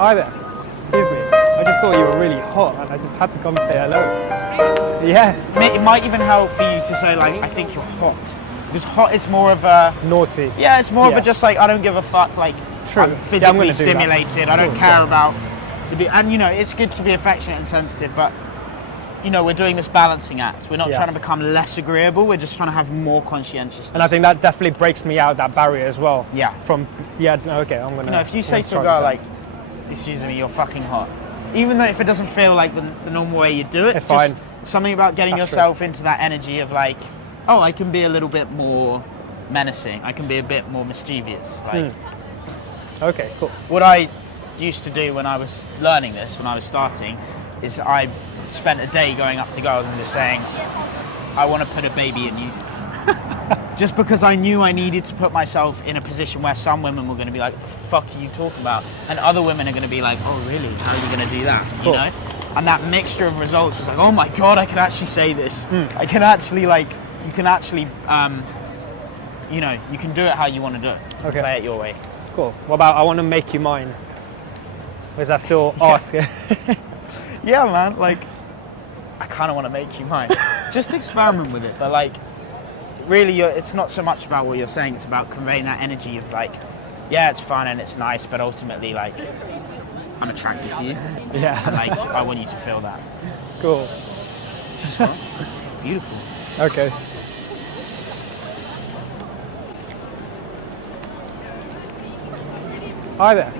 Hi there. Excuse me. I just thought you were really hot and I just had to come say hello. Yes. It might even help for you to say, like, I think you're hot. Because hot is more of a... Naughty. Yeah, it's more of a just like, I don't give a fuck, like, True. I'm physically do stimulated, I don't care about... And, you know, it's good to be affectionate and sensitive, but, you know, we're doing this balancing act. We're not trying to become less agreeable, we're just trying to have more conscientiousness. And I think that definitely breaks me out, that barrier as well. Yeah. Okay, I'm going to... You know, if you say to a girl, like, excuse me, you're fucking hot, even though if it doesn't feel like the normal way you do it, it's fine. Something about getting yourself into that energy of like, oh, I can be a little bit more menacing, I can be a bit more mischievous. Like, Okay, cool. what I used to do when I was learning this, when I was starting, is I spent a day going up to girls and just saying, I want to put a baby in you. Just because I knew I needed to put myself in a position where some women were going to be like, what the fuck are you talking about? And other women are going to be like, oh really, how are you going to do that? You know? And that mixture of results was like, oh my God, I can actually say this. I can actually you can actually, you know, you can do it how you want to do it. Okay. Play it your way. Cool. What about I want to make you mine? Or is that still ask? Yeah, man, like, I kind of want to make you mine. Just experiment with it, but like, really, it's not so much about what you're saying, it's about conveying that energy of like, yeah, it's fun and it's nice, but ultimately, like, I'm attracted to you. Yeah. And like, I want you to feel that. Cool. It's beautiful. Okay. Hi there.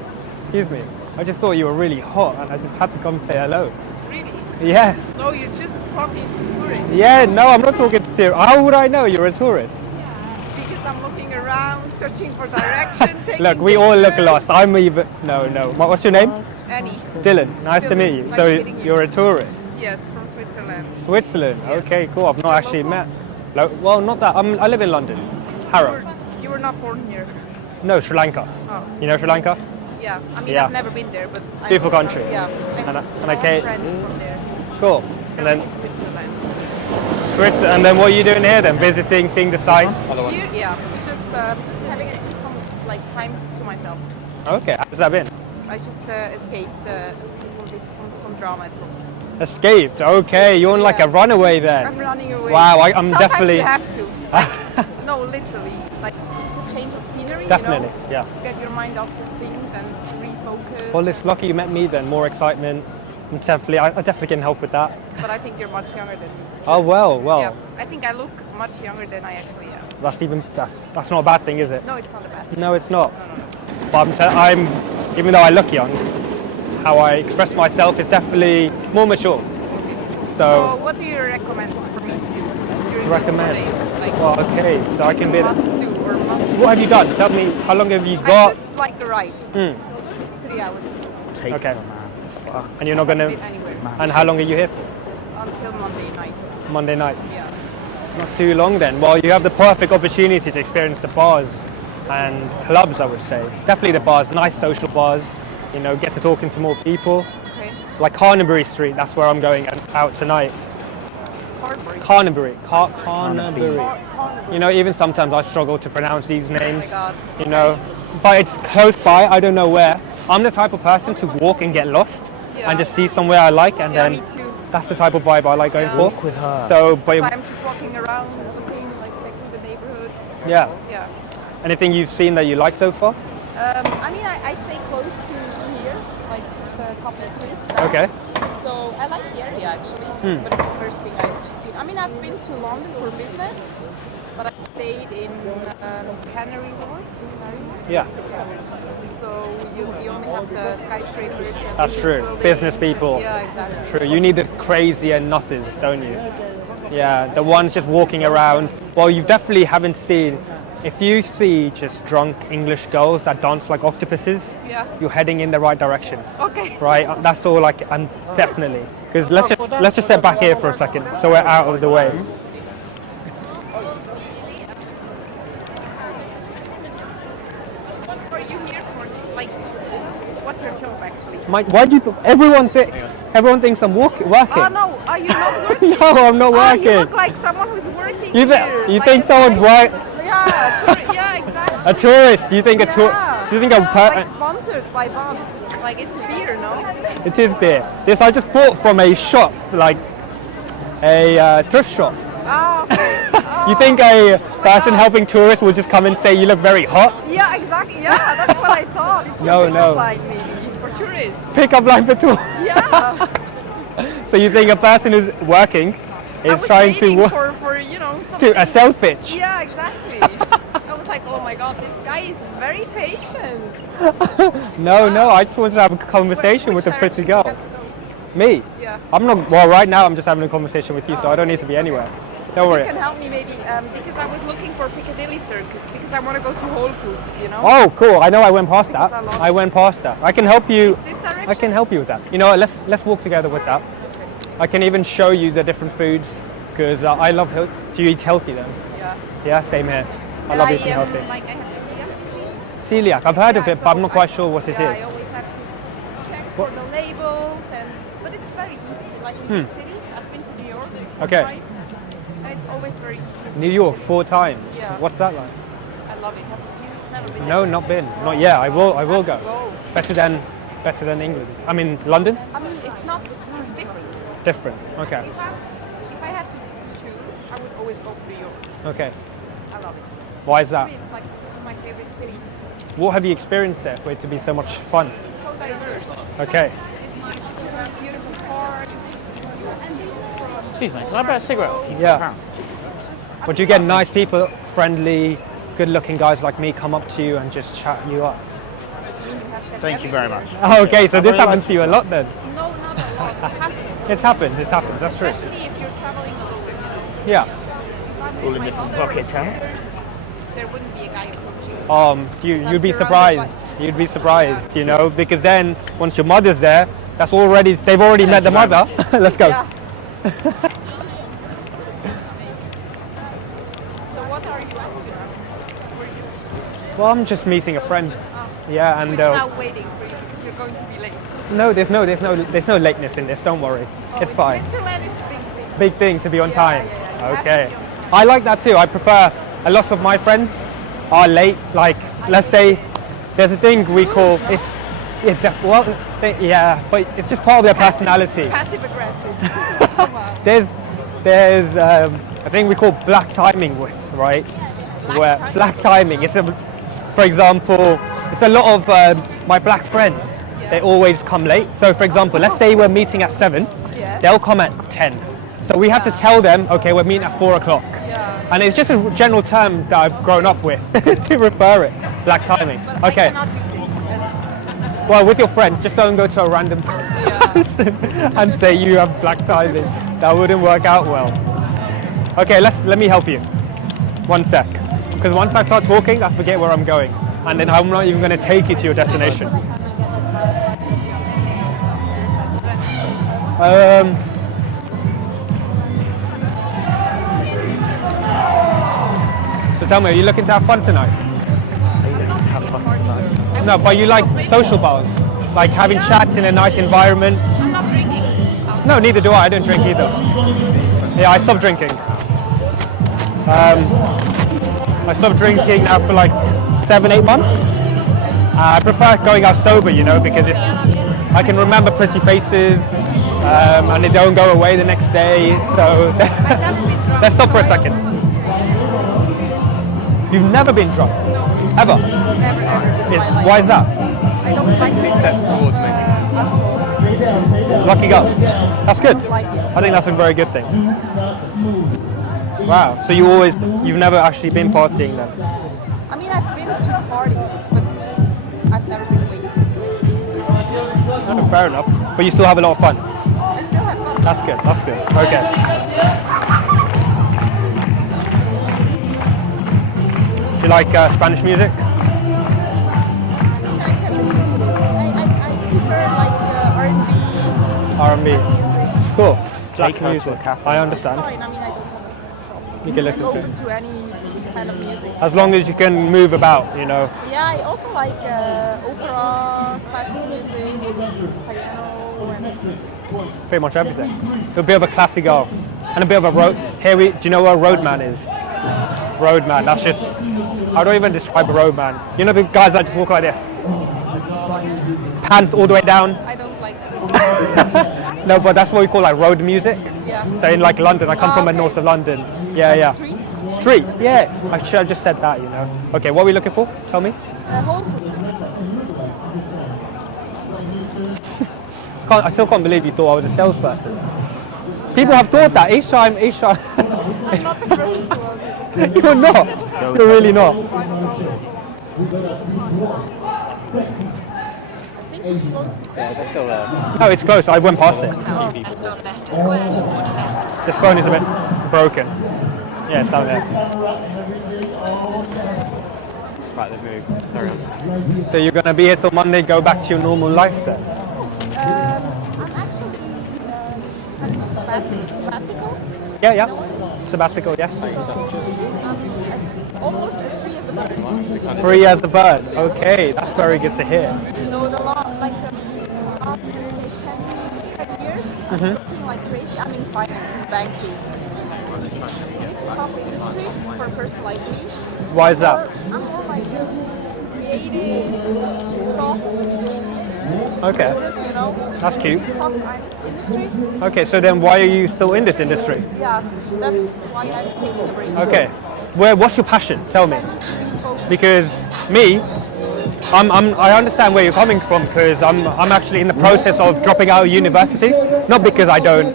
Excuse me. I just thought you were really hot and I just had to come say hello. Really? Yes. So you're just talking to tourists? Yeah, no, I'm not talking to you. How would I know you're a tourist? Because I'm looking around, searching for direction, taking Look, we all look pictures. lost. I'm even... No. What's your name? Annie. Dillon. Nice to meet you. Nice So meeting you. you're a tourist? Yes, from Switzerland. Switzerland. Yes. Okay, cool. I've not You're actually local? met... Well, not that. I live in London. Harrow. You were not born here? No, Sri Lanka. Oh. You know Sri Lanka? Yeah, I mean, Yeah. I've never been there, but... Beautiful country. Yeah, And I I came- have friends from there. Cool. And then Switzerland. Switzerland. And then what are you doing here then? Visiting, seeing the sights? Here, yeah, just having some like time to myself. Okay. How's that been? I just escaped some drama at home. Escaped. Okay. You're on like a Yeah. runaway then. I'm running away. Wow, I'm Sometimes definitely... you have to. Like, no, literally. Like just a change of scenery. Definitely, You know, yeah. to get your mind off the things and refocus. Well, it's lucky you met me then. More excitement. And definitely, I definitely can help with that. But I think you're much younger than me. Oh well. Yeah, I think I look much younger than I actually am. That's not a bad thing, is it? No, it's not a bad. No, it's not. No. But I'm even though I look young, how I express myself is definitely more mature. So what do you recommend for me to do during Recommend? the 4 days? Like, Well, okay, so I can be. must do or must. What have you done? Tell me, how long have you I got? just like arrived. 3 hours Take Okay. it, man. And you're not gonna. been anywhere And how long are you here for? until Monday night. Monday night. Yeah. Not too long then. Well, you have the perfect opportunity to experience the bars and clubs, I would say. Definitely the bars, nice social bars. You know, get to talking to more people. Okay. Like Carnaby Street, that's where I'm going out tonight. Carberry. Carnaby. You know, even sometimes I struggle to pronounce these names. Oh my God. You know, but it's close by. I don't know where. I'm the type of person to walk and get lost Yeah. and just see somewhere I like, and Yeah, then me too. that's the type of vibe I like going Yeah. for. Walk with her. So, but So I'm just walking around, looking, like checking the neighborhood. yeah, Yeah. anything you've seen that you like so far? I mean, I stay close to here, like it's a couple of streets down. Okay. So I like the area actually, but it's the first thing I've just seen. I mean, I've been to London for business, but I stayed in Canary Wharf. Yeah, So you only have the skyscrapers and that's business true. buildings. Business people. Yeah, exactly. True. You need the crazy and nutters, don't you? Yeah, the ones just walking around. Well, you definitely haven't seen. If you see just drunk English girls that dance like octopuses, Yeah. you're heading in the right direction. Okay. Right, that's all. Like, and definitely, because let's just step back here for a second, so we're out of the way. What are you here for? Like, what's your job actually? Why do you? Everyone thinks I'm working. Oh no, are you not working? No, I'm not You working. look like someone who's working You, here. you like think a someone's tourist. right? Yeah, yeah, exactly. A tourist? Do you think a tour? Yeah. Do you think a like sponsored by Bob. Like it's beer, no? It is beer. This I just bought from a shop, like a thrift shop. Oh, okay. You think a person helping tourists would just come and say you look very hot? Yeah, exactly. Yeah, that's what I thought. It's No, your no. pickup line maybe for tourists. Pick up line for tourists. Yeah. So you think a person who's working I is was trying to waiting work for you know something. to a sales pitch? Yeah, exactly. I was like, oh my god, this guy is very patient. No, I just wanted to have a conversation with a Which pretty direction girl. do you have to go? Me? Yeah. I'm not, well, right now I'm just having a conversation with you, so I don't need to be anywhere. Don't You worry. can help me maybe because I was looking for Piccadilly Circus because I want to go to Whole Foods, you know. Oh, cool. I know I went past that. Because I love I went past that. I can help you. Is this direction? I can help you with that. You know what, let's walk together with that. I can even show you the different foods because I love health. Do you eat healthy then? Yeah. Yeah, same here. I love eating healthy. Like I have Celiac, I've heard of yeah, it, but I'm so not quite sure what it I is. always have to check for the labels but it's very easy. Like in big cities, I've been to New York. Okay. Twice, and it's always very easy. New York 4 times. Yeah. What's that like? I love it. Have you never been No, there? not been. Not yet. I will Have go. to go. Better than England. I mean London? I mean, it's not. It's different. Different. Okay. If I had to choose, I would always go for New York. Okay. I love it. Why is For that? me, it's like my favorite city. What have you experienced there for it to be so much fun? It's so diverse. Okay. Beautiful park. Excuse me, can I buy a cigarette off you for Yeah. £1? But you get nice people, friendly, good-looking guys like me come up to you and just chat you up. Thank you very much. Oh, okay, so this happens to you a lot then. No, not a lot. It happens. It happens. That's true. Especially if you're traveling alone. Yeah. If I'm All with in my different mother, pockets, huh? there wouldn't be a guy approaching. You'd I'm be surrounded surprised. by- You'd be surprised, you know, because then once your mother's there, they've already met the mother. Let's go. Yeah. So what are you up to now? Well, I'm just meeting a friend. Yeah, and Who's now waiting for you because you're going to be late. no, there's no lateness in this. Don't worry, it's In fine. Switzerland, it's a big thing. Big thing to be on Yeah, time. yeah. Okay, I like that too. I prefer. A lot of my friends are late. Like, let's say, there's a thing we call it. Yeah, but it's just part of their personality. Passive aggressive. Somehow. There's a thing we call black timing with, right? Black timing. For example, it's a lot of my black friends. They always come late. So, for example, let's say we're meeting at 7. Yeah. They'll come at 10. So we have to tell them, okay, we're meeting at 4 o'clock. Yeah. And it's just a general term that I've grown up with to refer it. Black timing. But Okay. I cannot use it because Well, with your friend, just don't go to a random person and say you have black timing. That wouldn't work out well. Okay, let me help you. 1 sec. Because once I start talking, I forget where I'm going. And then I'm not even going to take you to your destination. So tell me, are you looking to have fun tonight? No, but you like social bars? Like having chats in a nice environment? I'm not drinking. No, neither do I. I don't drink either. Yeah, I stopped drinking. I stopped drinking now for like 7-8 months. I prefer going out sober, you know, because I can remember pretty faces and they don't go away the next day. So I've never been drunk. let's stop for a second. You've never been drunk? Ever? Never, ever. Why is that? I don't like steps towards me. alcohol. Lucky girl. That's good. Like it. I think that's a very good thing. Wow. So you've never actually been partying then? I mean, I've been to parties, but I've never been wasted. Oh, fair enough. But you still have a lot of fun. I still have fun. That's good. That's good. Okay. Do you like Spanish music? I prefer like R&B. R&B. Cool. Take Black her to music. a cafe. I It's understand. fine. I mean, I don't have a problem. You can listen I'm to open it. to any kind of music. As long as you can move about, you know. Yeah, I also like opera, classic music, piano, and Pretty much everything. A bit of a classy girl. And a bit of a road. Do you know what a roadman is? Roadman. That's just. How do I even describe a roadman? You know the guys that just walk like this? Hands all the way down. I don't like that. No, but that's what we call like road music. Yeah. So in like London, I come from the Okay. north of London. Yeah, yeah. Street? Street, yeah. I should have just said that, you know. Okay, what are we looking for? Tell me. Whole Foods. I still can't believe you thought I was a salesperson. People have thought that each time. I'm not the first one. You're not. You're really not. Yeah, they're still there. No, it's close. I went past it. Southwest on Leicester Square towards Leicester Street. This phone is a bit broken. Yeah, it's down there. Right, they've moved. Carry on. So you're gonna be here till Monday. Go back to your normal life then. I'm actually having a sabbatical. Yeah, yeah. Sabbatical, yes. Almost as free as a bird. Free as a bird. Okay, that's very good to hear. No, the law, like after 10 years, I'm working like crazy. I'm in finance, banking. It's a tough industry for a person like me. Why is that? I'm more like creative, soft, Okay, you know. that's cute. It's tough industry. Okay, so then why are you still in this industry? Yeah, that's why I'm taking a break. Okay, what's your passion? Tell me. Because me, I understand where you're coming from because I'm actually in the process of dropping out of university. Not because I don't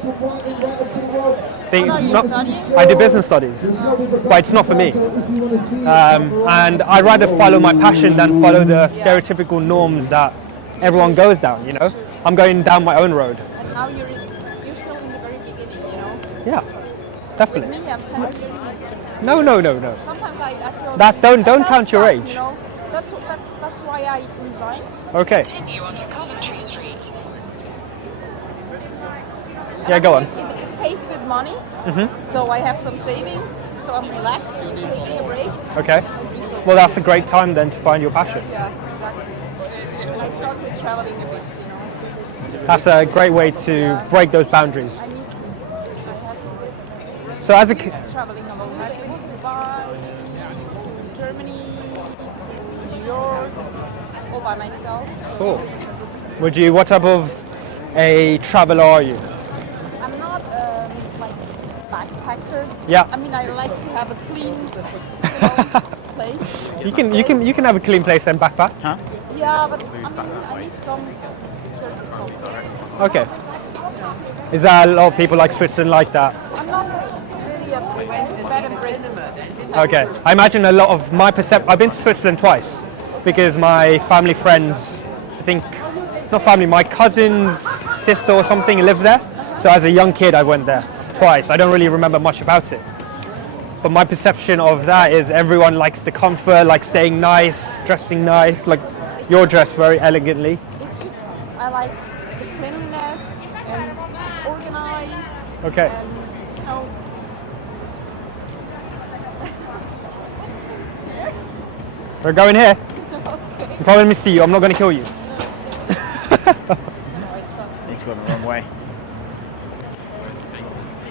think, What are you not, studying? I do business studies, but it's not for me. And I'd rather follow my passion than follow the stereotypical norms that everyone goes down, you know? I'm going down my own road. And now you're still in the very beginning, you know. Yeah, With definitely. me, I'm 10 years. No. Sometimes I feel That don't that's count your not, age. You know, that's why I resigned. Okay, Continue onto Coventry Street. yeah, go on. It pays good money, so I have some savings, so I'm relaxed, taking a break. Okay. Well, that's a great time then to find your passion. Yeah, exactly. And I started traveling a bit, you know. That's a great way to break those boundaries. I need to. I have So as a traveling alone. I've been to Dubai, Germany, New York, all by myself. cool. What type of a traveler are you? I'm not like backpacker. Yeah. I mean, I like to have a clean, you know, place. You can have a clean place and backpack. Huh? Yeah, but I mean, I need some certain comfort. Okay. Is there a lot of people like Switzerland like that? I'm not really a bed and breakfast. Okay. I imagine a lot of my perception. I've been to Switzerland twice because my family friends, I think, not family, my cousin's sister or something lives there. So as a young kid, I went there twice. I don't really remember much about it. But my perception of that is everyone likes the comfort, like staying nice, dressing nice. Like you're dressed very elegantly. It's just, I like the cleanliness and it's organized. Okay. And, you know, We're going here. If I let me see you, I'm not going to kill you. He's gone the wrong way.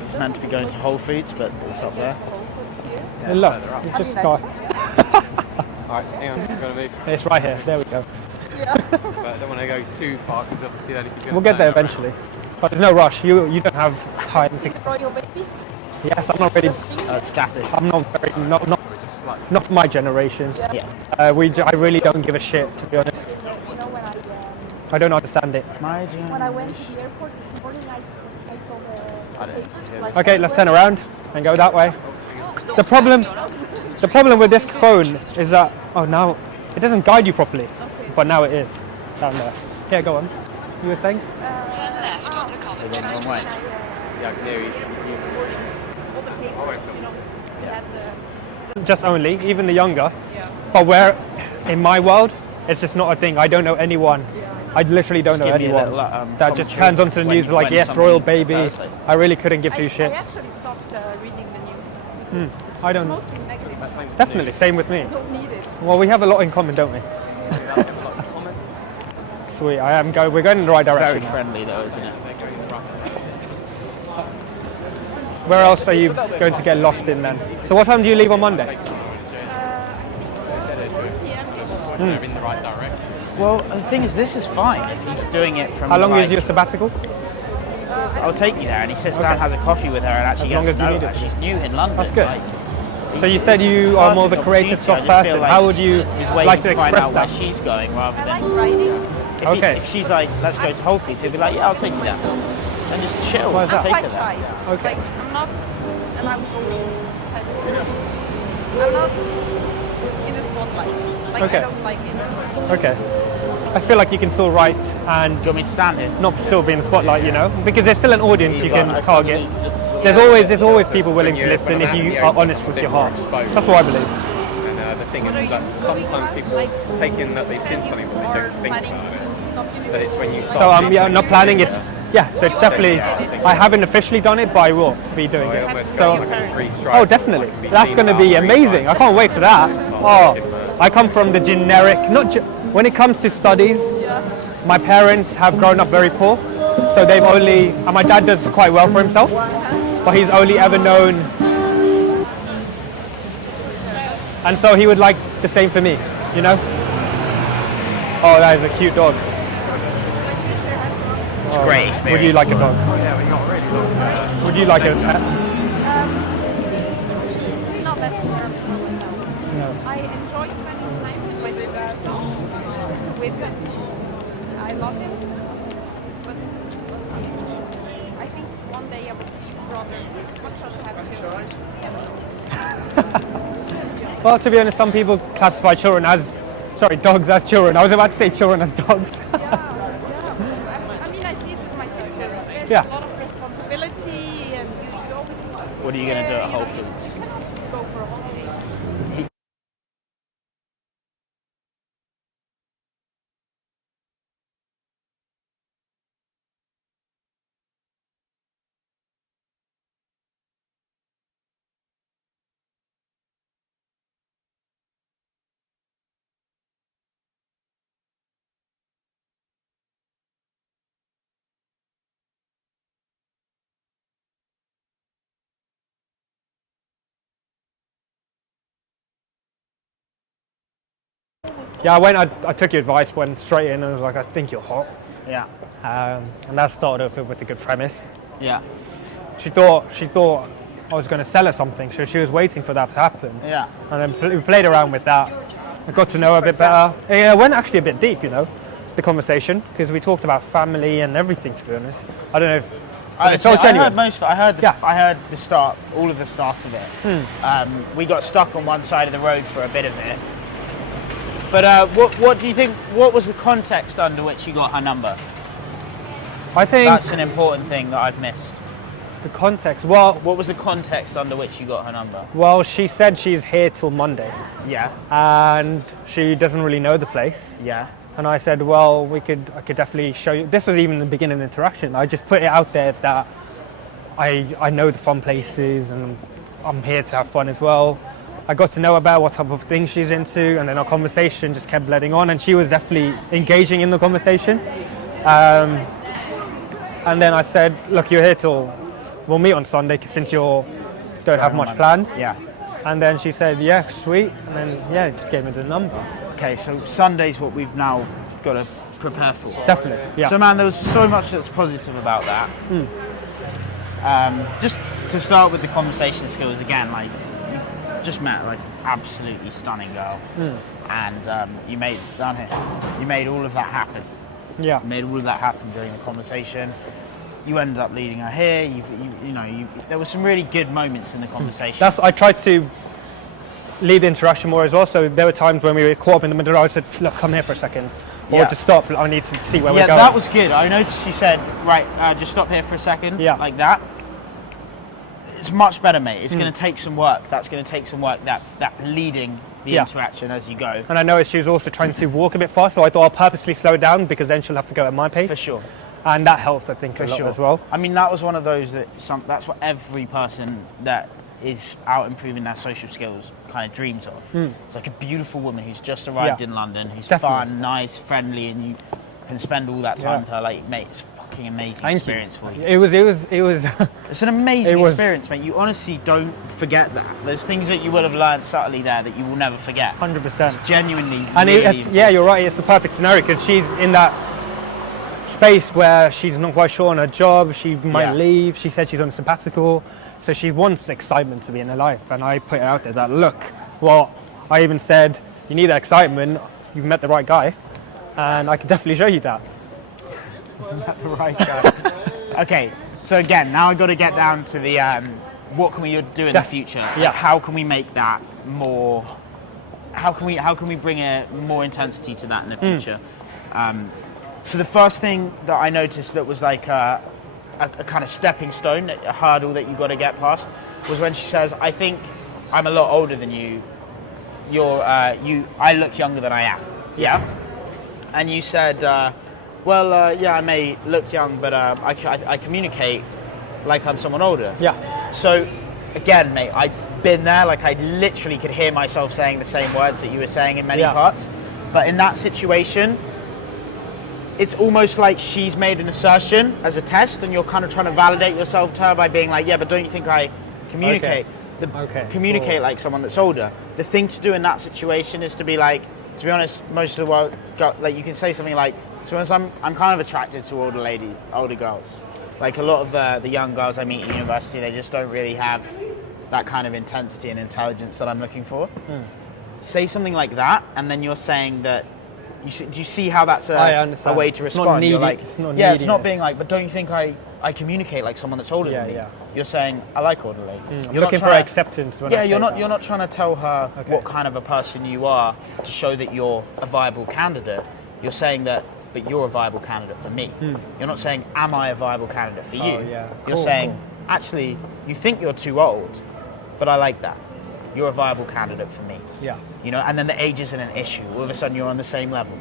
It's meant to be going to Whole Foods, but it's up there. Hey, look, further up. you I just mean, got. Alright, hang on, we're going to move. It's right here. There we go. But I don't want to go too far because obviously then if you're going We'll get there eventually. But there's no rush. You don't have time to. royal baby. Yes, I'm not really. Static. I'm not very. just slightly. Not for my generation. Yeah. I really don't give a shit, to be honest. You know, I don't understand it. when I went to the airport this morning, I saw the I don't papers, see like, Okay, let's turn around and go that way. The problem with this phone is that now it doesn't guide you properly, but now it is down there. Yeah, go on. You were saying? Turn left onto Coventry Wrong Street. way. Yeah, I can hear he's using it. all the papers, you know, they had the, Just only, even the younger. But where, in my world, it's just not a thing. I don't know anyone. I literally don't know Give me a anyone little, that just commentary turns onto the when- news like, when yes, something royal baby. occurs, like- I really couldn't give two I shits. actually stopped reading the news. I don't. Mostly negative. I Definitely, same with me. don't need it. Well, we have a lot in common, don't we? Sweet. We're going in the right Very direction. now. friendly though, isn't it? Where else are you going to get lost in then? So what time do you leave on Monday? 4 p.m. They're in the right direction. Well, the thing is, this is fine if he's doing it from. How long like, is your sabbatical? I'll take you there, and he sits down, has a coffee with her, and actually As long gets to as you know need her. it to. She's new in London. That's good. Like, So you said this is you a are more of a perfect creative, soft opportunity. I just person. feel How would you his way like to to find express out where that? she's going, rather I than like writing. if she's like, let's go to Whole Foods, he'll be like, yeah, I'll take you there, and just chill. Why is just that? I'm take quite her there. shy. Okay. Like, I'm not an outgoing type of person. I'm not in the spotlight. Like, Okay. I don't like it. Okay. I feel like you can still write and Do you want me to stand here? not still be in the spotlight, you know, because there's still an audience you can Yeah. target. There's always people willing to listen if you are honest with your heart. That's what I believe. And the thing is that sometimes people take in that they've seen something but they don't think about it. But it's when you start. So I'm not planning. So it's definitely. I haven't officially done it, but I will be doing I it. almost So go like a three-stripe. oh, definitely. That's going to be amazing. I can't wait for that. Oh, I come from the generic. When it comes to studies, my parents have grown up very poor, so they've only. And my dad does quite well for himself, but he's only ever known. And so he would like the same for me, you know. Oh, that is a cute dog. It's a great experience. Would you like a dog? Yeah, we got really long. Would you like a pet? Not necessarily for myself. I enjoy spending time with my sister. It's a weird good. I love him. But I think one day I would rather much rather have children. Well, to be honest, some people classify dogs as children. I was about to say children as dogs. I mean, I see it with my sister. There's Yeah. a lot of responsibility, and you always need to What are you going to do at Whole prepare, Foods? You cannot just go for a holiday. Yeah, I took your advice, went straight in and was like, I think you're hot. Yeah. And that started off with a good premise. Yeah. She thought I was going to sell her something, so she was waiting for that to happen. Yeah. And then we played around with that. I got to know her a bit better. It went actually a bit deep, you know, the conversation, because we talked about family and everything, to be honest. I don't know if... I it's all genuine. heard most of it. I heard Yeah. I heard the start, all of the start of it. We got stuck on one side of the road for a bit of it. But what do you think? What was the context under which you got her number? I think That's an important thing that I've missed. the context... Well, What was the context under which you got her number? she said she's here till Monday, Yeah. and she doesn't really know the place. Yeah. And I said, well, I could definitely show you. This was even the beginning interaction. I just put it out there that I know the fun places and I'm here to have fun as well. I got to know about what type of things she's into, and then our conversation just kept bleeding on, and she was definitely engaging in the conversation. And then I said, look, you're here we'll meet on Sunday since you don't have much plans. Yeah. And then she said, yeah, sweet. And then, just gave me the number. Okay, so Sunday's what we've now got to prepare for. Definitely, yeah. So man, there was so much that's positive about that. Just to start with the conversation skills again, like you just met like absolutely stunning girl, and you made all of that happen. Yeah. You made all of that happen during the conversation. You ended up leading her here. There were some really good moments in the conversation. I tried to lead the interaction more as well. So there were times when we were caught up in the middle. I said, "Look, come here for a second, or Yeah. just stop. I need to see where we're Yeah, going." that was good. I noticed you said, right, just stop here for a second, like that. It's much better, mate. It's going to take some work. That's going to take some work, that leading the interaction as you go. And I noticed she was also trying to walk a bit fast, so I thought I'll purposely slow down because then she'll have to go at my pace. For sure. And that helped, I think, For a lot sure. as well. I mean, that was one of those that's what every person that is out improving their social skills kind of dreams of. It's like a beautiful woman who's just arrived in London, who's Definitely. fun, nice, friendly, and you can spend all that time with her. Like, mate, it's fucking fucking amazing Thank experience you. for you. It was. It's an amazing It was- experience, mate. You honestly don't forget that. There's things that you would have learned subtly there that you will never forget. 100%. It's genuinely And really yeah, you're right. It's a perfect scenario because she's in that space where she's not quite sure on her job. She might Yeah. leave. She said she's on sabbatical, so she wants excitement to be in her life. And I put it out there that look, well, I even said you need that excitement. You've met the right guy, and I can definitely show you that. Not the right guy. Okay, so again, now I've got to get down to the what can we do in the future? Yeah. Like, how can we make that more? How can we bring more intensity to that in the future? So the first thing that I noticed that was like a kind of stepping stone, a hurdle that you got to get past, was when she says, "I think I'm a lot older than you. I look younger than I am." Yeah. And you said, yeah, I may look young, but I communicate like I'm someone older. Yeah. So, again, mate, I've been there. Like, I literally could hear myself saying the same words that you were saying in many parts. But in that situation, it's almost like she's made an assertion as a test, and you're kind of trying to validate yourself to her by being like, yeah, but don't you think I communicate? Communicate like someone that's older. The thing to do in that situation is to be like, to be honest, most of the world, like, you can say something like, to be honest, I'm kind of attracted to older girls. Like, a lot of the young girls I meet at university, they just don't really have that kind of intensity and intelligence that I'm looking for. Say something like that, and then you're saying that, do you see how that's a way to respond? Not needy. You're like, it's not yeah, it's neediness. not being like, but don't you think I communicate like someone that's older than me? Yeah. You're saying, I like older ladies. I'm You're not looking for trying to- acceptance. When Yeah, I say you're that. not trying to tell her Okay. what kind of a person you are to show that you're a viable candidate. You're saying that, but you're a viable candidate for me. You're not saying, am I a viable candidate for you? Oh, yeah. You're Cool, saying, cool. actually, you think you're too old, but I like that. You're a viable candidate for me. Yeah. You know, and then the age isn't an issue. All of a sudden, you're on the same level.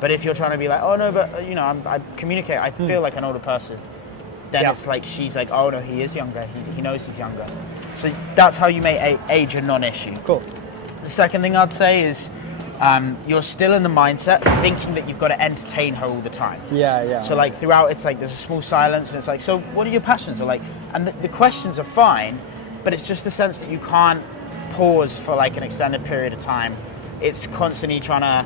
But if you're trying to be like, oh no, but I communicate. I feel like an older person. Then it's like she's like, oh no, he is younger. He knows he's younger. So that's how you make age a non-issue. Cool. The second thing I'd say is you're still in the mindset of thinking that you've got to entertain her all the time. Yeah. So like throughout, it's like there's a small silence, and it's like, so what are your passions? Or like, and the questions are fine, but it's just the sense that you can't pause for like an extended period of time. It's constantly trying to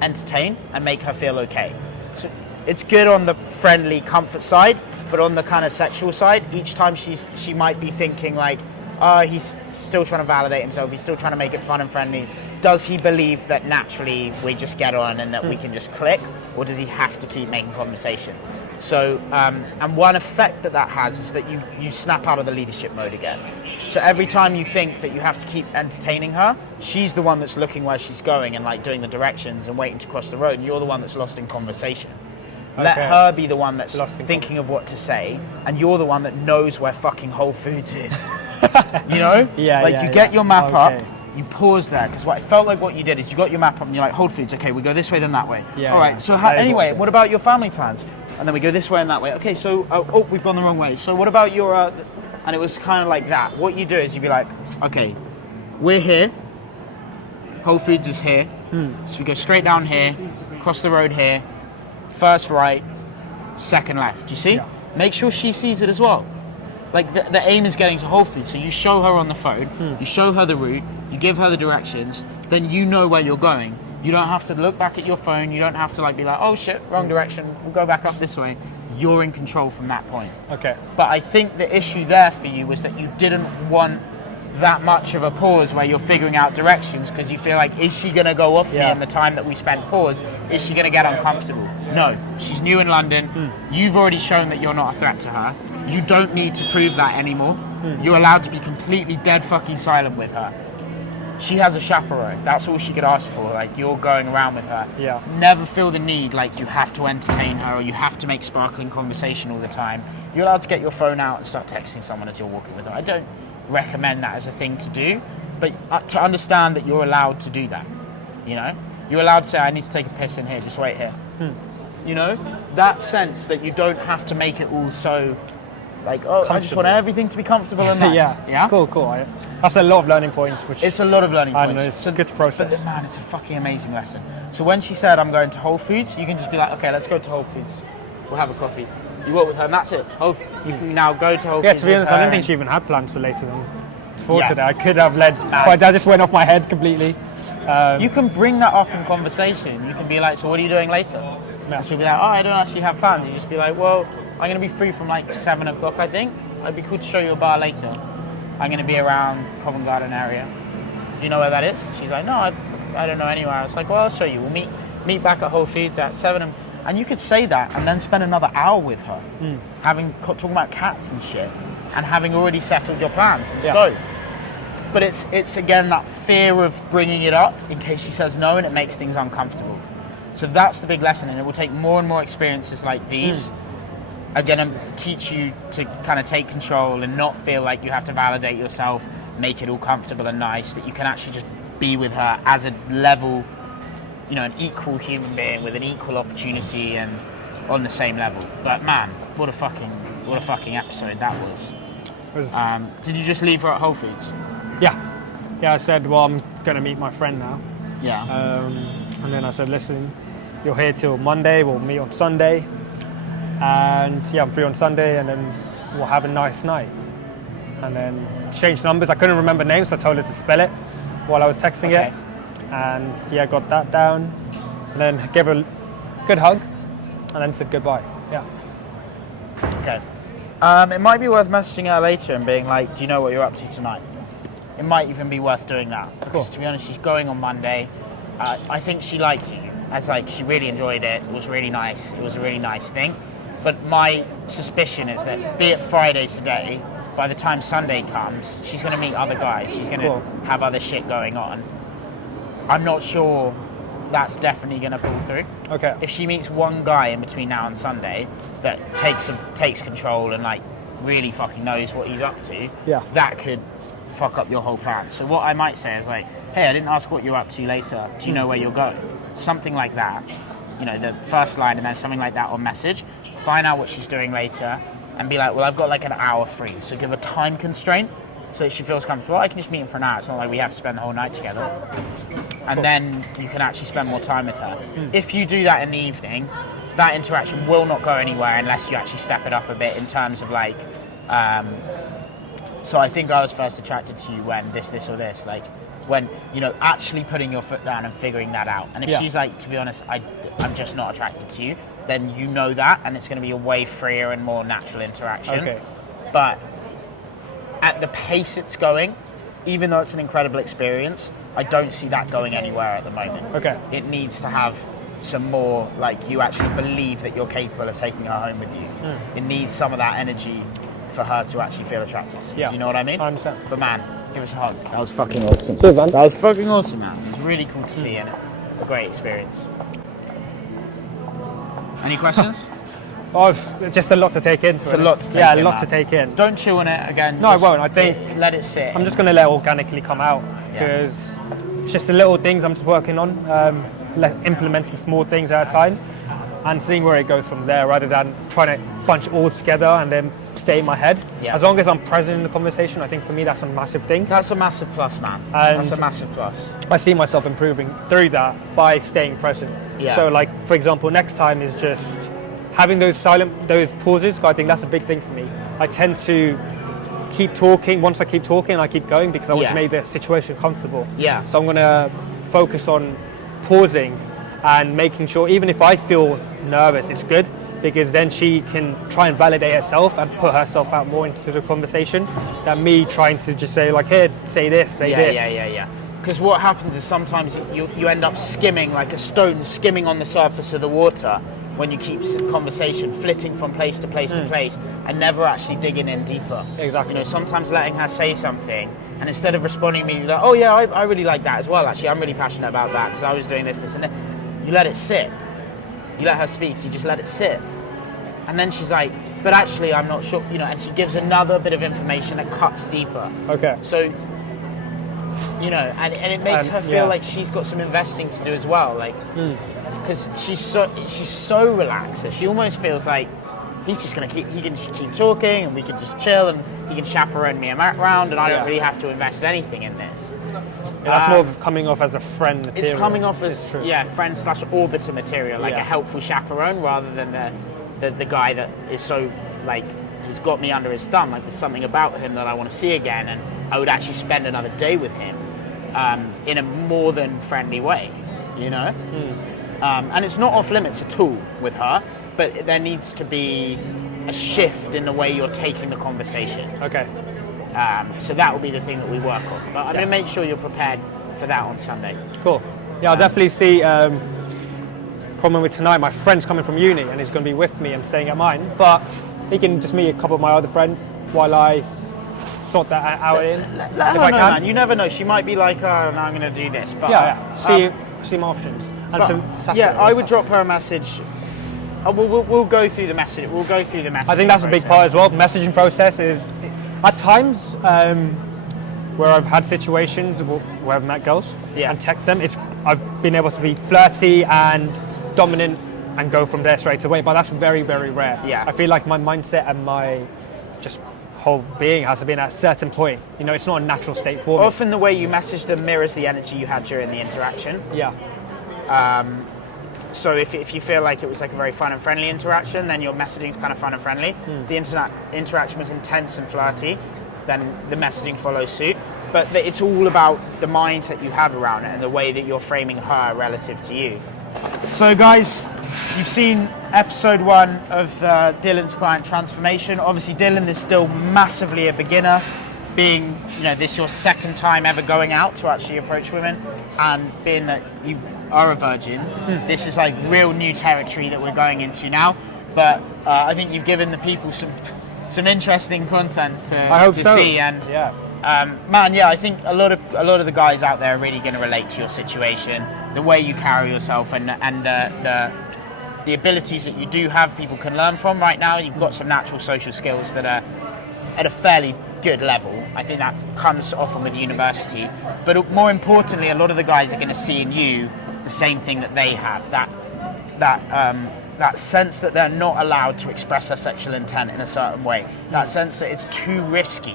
entertain and make her feel okay. So it's good on the friendly comfort side, but on the kind of sexual side, each time she might be thinking like, oh, he's still trying to validate himself, he's still trying to make it fun and friendly. Does he believe that naturally we just get on and that we can just click, or does he have to keep making conversation? So, and one effect that has is that you snap out of the leadership mode again. So every time you think that you have to keep entertaining her, she's the one that's looking where she's going and like doing the directions and waiting to cross the road, and you're the one that's lost in conversation. Let her be the one that's thinking of what to say, and you're the one that knows where fucking Whole Foods is. You know? You get your map up, you pause there, because what it felt like what you did is you got your map up and you're like, Whole Foods, okay, we go this way then that way. All right, so anyway, what about your family plans? And then we go this way and that way. Okay, so, oh, we've gone the wrong way. So what about your, and it was kind of like that. What you do is you'd be like, okay, we're here, Whole Foods is here, so we go straight down here, cross the road here, first right, second left. Do you see? Yeah. Make sure she sees it as well. Like the aim is getting to Whole Foods, so you show her on the phone, you show her the route, you give her the directions, then you know where you're going. You don't have to look back at your phone, you don't have to like be like, oh shit, wrong direction, we'll go back up this way. You're in control from that point. Okay. But I think the issue there for you was that you didn't want that much of a pause where you're figuring out directions, because you feel like, is she going to go off me in the time that we spent pause? Is she going to get uncomfortable? No, she's new in London. You've already shown that you're not a threat to her. You don't need to prove that anymore. You're allowed to be completely dead fucking silent with her. She has a chaperone. That's all she could ask for. Like, you're going around with her. Yeah. Never feel the need like you have to entertain her or you have to make sparkling conversation all the time. You're allowed to get your phone out and start texting someone as you're walking with her. I don't recommend that as a thing to do, but to understand that you're allowed to do that. You know, you're allowed to say, I need to take a piss in here, just wait here. You know, that sense that you don't have to make it all so like, oh, I just want everything to be comfortable and nice. Yeah. Cool. That's a lot of learning points. Which it's a lot of learning points. I know, it's good to process. But man, it's a fucking amazing lesson. So when she said, I'm going to Whole Foods, you can just be like, okay, let's go to Whole Foods. We'll have a coffee. You walk with her, and that's it. You can now go to Whole Yeah, Foods to be honest, with I her don't think and- she even had plans for later than for Yeah. today. I could have led, but that just went off my head completely. You can bring that up in conversation. You can be like, so what are you doing later? Yeah. And she'll be like, oh, I don't actually have plans. You just be like, well, I'm going to be free from like 7 o'clock, I think. It'd be cool to show you a bar later. I'm going to be around Covent Garden area. Do you know where that is? She's like, no, I don't know anywhere. I was like, well, I'll show you. We'll meet back at Whole Foods at 7. And you could say that and then spend another hour with her, talking about cats and shit, and having already settled your plans in stone. But it's again that fear of bringing it up in case she says no, and it makes things uncomfortable. So that's the big lesson, and it will take more and more experiences like these are going to teach you to kind of take control and not feel like you have to validate yourself, make it all comfortable and nice, that you can actually just be with her as a level, you know, an equal human being with an equal opportunity and on the same level. But man, what a fucking episode that was. Did you just leave her at Whole Foods? Yeah, I said, well, I'm going to meet my friend now. Yeah. And then I said, listen, you're here till Monday, we'll meet on Sunday. And yeah, I'm free on Sunday, and then we'll have a nice night. And then changed numbers. I couldn't remember names, so I told her to spell it while I was texting it. And yeah, got that down. And then gave her a good hug, and then said goodbye. Yeah. Okay. It might be worth messaging her later and being like, do you know what you're up to tonight? It might even be worth doing that. Because to be honest, she's going on Monday. I think she liked you. She really enjoyed it. It was really nice. It was a really nice thing. But my suspicion is that, be it Friday today, by the time Sunday comes, she's going to meet other guys. She's going to have other shit going on. I'm not sure that's definitely going to pull through. Okay. If she meets one guy in between now and Sunday that takes control and like really fucking knows what he's up to, that could fuck up your whole plan. So what I might say is like, hey, I didn't ask what you're up to later. Do you know where you're going? Something like that. You know, the first line and then something like that on message. Find out what she's doing later and be like, well, I've got like an hour free. So give a time constraint so that she feels comfortable. I can just meet him for an hour. It's not like we have to spend the whole night together. And then you can actually spend more time with her. If you do that in the evening, that interaction will not go anywhere unless you actually step it up a bit in terms of like, so I think I was first attracted to you when this or this, like when, you know, actually putting your foot down and figuring that out. And if she's like, to be honest, I'm just not attracted to you, then you know that, and it's going to be a way freer and more natural interaction. Okay. But at the pace it's going, even though it's an incredible experience, I don't see that going anywhere at the moment. Okay. It needs to have some more, like, you actually believe that you're capable of taking her home with you. It needs some of that energy for her to actually feel attracted to you. Yeah. Do you know what I mean? I understand. But man, give us a hug. That was fucking awesome. That was fucking awesome, man. It was really cool to see and a great experience. Any questions? Oh, it's just a lot to take in. It's a lot to take in. Yeah, a lot man. to take in. Don't chew on it again. No, I won't. I think let it sit. I'm just going to let it organically come out because it's just the little things I'm just working on, implementing small things at a time and seeing where it goes from there rather than trying to bunch it all together and then stay in my head. Yeah. As long as I'm present in the conversation, I think for me that's a massive thing. That's a massive plus, man. And that's a massive plus. I see myself improving through that by staying present. Yeah. So like, for example, next time is just having those pauses. I think that's a big thing for me. I tend to keep talking. Once I keep talking, I keep going because I want to make the situation comfortable. Yeah. So I'm going to focus on pausing and making sure, even if I feel nervous, it's good because then she can try and validate herself and put herself out more into the conversation than me trying to just say like, here, say this, say this. Yeah. Because what happens is sometimes you end up skimming like a stone skimming on the surface of the water when you keep conversation flitting from place to place to place and never actually digging in deeper. Exactly. You know, sometimes letting her say something and instead of responding immediately like, oh yeah, I really like that as well, actually, I'm really passionate about that because I was doing this and that. You let it sit. You let her speak, you just let it sit. And then she's like, but actually I'm not sure, you know, and she gives another bit of information that cuts deeper. Okay. So, you know, and it makes her feel like she's got some investing to do as well, like, because she's so relaxed that she almost feels like he's just gonna he can just keep talking and we can just chill and he can chaperone me around and I don't really have to invest anything in this. That's more of coming off as a friend material. It's coming off as friend / orbiter material, like a helpful chaperone rather than the guy that is so like he's got me under his thumb. Like there's something about him that I want to see again, and I would actually spend another day with him in a more than friendly way, you know. And it's not off limits at all with her, but there needs to be a shift in the way you're taking the conversation. Okay. So that will be the thing that we work on. But I'm going to make sure you're prepared for that on Sunday. Cool. Yeah, I'll definitely see. Problem with tonight, my friend's coming from uni and he's going to be with me and staying at mine. But he can just meet a couple of my other friends while I sort that out in. Let her know, man. You never know. She might be like, oh, no, I'm going to do this. But see my options. And I would drop her a message. We'll go through the message. We'll go through the message. I think that's a big part as well. The messaging process is, at times, where I've had situations where I've met girls and text them, I've been able to be flirty and dominant and go from there straight away. But that's very, very rare. Yeah. I feel like my mindset and my just whole being has to be at a certain point. You know, it's not a natural state for me. Often the way you message them mirrors the energy you had during the interaction. Yeah. So if you feel like it was like a very fun and friendly interaction, then your messaging is kind of fun and friendly. If the interaction was intense and flirty, then the messaging follows suit. But it's all about the mindset you have around it and the way that you're framing her relative to you. So guys, you've seen episode 1 of Dillon's client transformation. Obviously Dillon is still massively a beginner, being, you know, this your second time ever going out to actually approach women, and being that you are a virgin, this is like real new territory that we're going into now. But I think you've given the people some interesting content to see, and I think a lot of the guys out there are really going to relate to your situation, the way you carry yourself, and the abilities that you do have. People can learn from right now. You've got some natural social skills that are at a fairly good level. I think that comes often with university, but more importantly, a lot of the guys are going to see in you the same thing that they have, that sense that they're not allowed to express their sexual intent in a certain way, that sense that it's too risky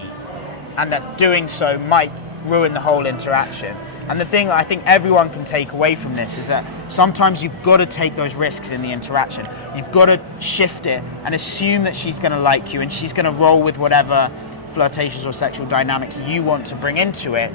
and that doing so might ruin the whole interaction. And the thing I think everyone can take away from this is that sometimes you've got to take those risks in the interaction. You've got to shift it and assume that she's going to like you and she's going to roll with whatever flirtatious or sexual dynamic you want to bring into it.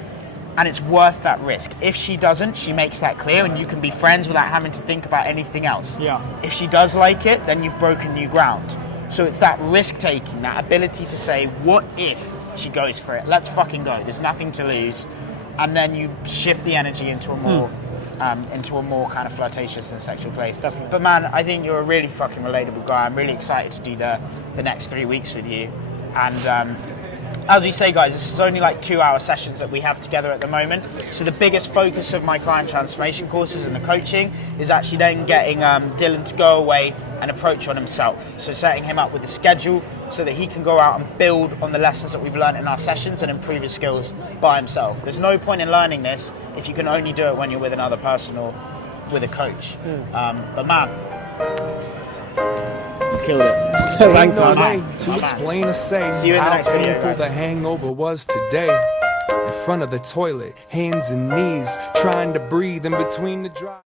And it's worth that risk. If she doesn't, she makes that clear and you can be friends without having to think about anything else. Yeah. If she does like it, then you've broken new ground. So it's that risk taking, that ability to say, what if she goes for it? Let's fucking go. There's nothing to lose. And then you shift the energy into a more kind of flirtatious and sexual place. Definitely. But man, I think you're a really fucking relatable guy. I'm really excited to do the next 3 weeks with you. And as we say, guys, this is only like 2-hour sessions that we have together at the moment. So the biggest focus of my client transformation courses and the coaching is actually then getting Dillon to go away and approach on himself. So setting him up with a schedule so that he can go out and build on the lessons that we've learned in our sessions and improve his skills by himself. There's no point in learning this if you can only do it when you're with another person or with a coach. But man, you killed it. Ain't no man. way to explain or say See you in the how next video, painful guys. the hangover was today. In front of the toilet, hands and knees, trying to breathe in between the dry.